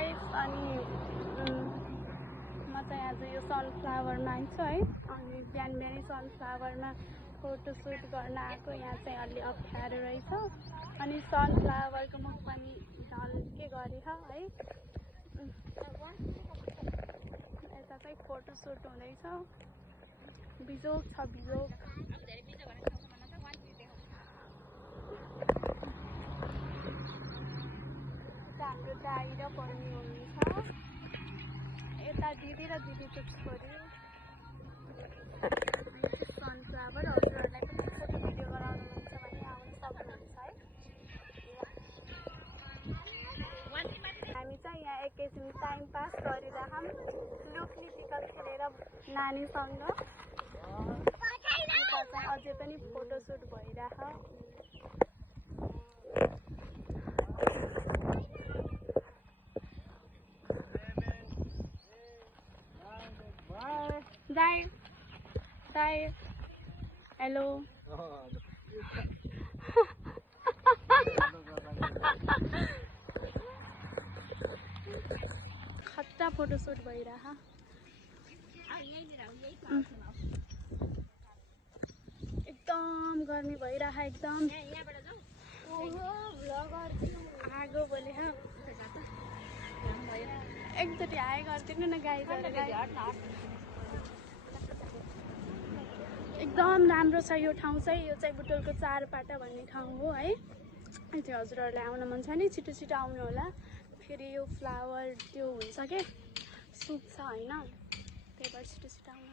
Guys अनि म चाहिँ आज यो सनफ्लावरमा आइछु है अनि बिहान बिहानै सनफ्लावरमा फोटोसुट गर्न आएको। यहाँ चाहिँ अलि अप्ठ्यारो रहेछ अनि सनफ्लावरको मुख पनि ढल्के गरे है। यता चाहिँ फोटोसुट हुँदैछ। बिजोग छ बिजोग। हाम्रो दाइ र बहिनी हुनुहुन्छ। यता दिदी र दिदीको छोरी। सनफ्लावर हजुरहरूलाई पनि फोटो भिडियो गराउनु मन छ भने आउन सक्नुहुन्छ है। हामी चाहिँ यहाँ एकैछिन टाइम पास गरिरहौँ लुकलिटिकल खेलेर नानीसँग। यता चाहिँ अझै पनि फोटोसुट भइरह। दाइ दाइ हेलो खतरा फोटोसुट भइरह। एकदम गर्मी भइरह एकदम। आगो बोले एकचोटि हाई गरिदिनु न गाइजहरूलाई। एकदम राम्रो छ यो ठाउँ चाहिँ। यो चाहिँ बुटोलको चारपाटा भन्ने ठाउँ हो है। त्यो हजुरहरूलाई आउन मन छ नि छिटो छिटो आउनु होला। फेरि यो फ्लावर त्यो हुन्छ के सुक्छ होइन, त्यही भएर छिटो छिटो आउनु।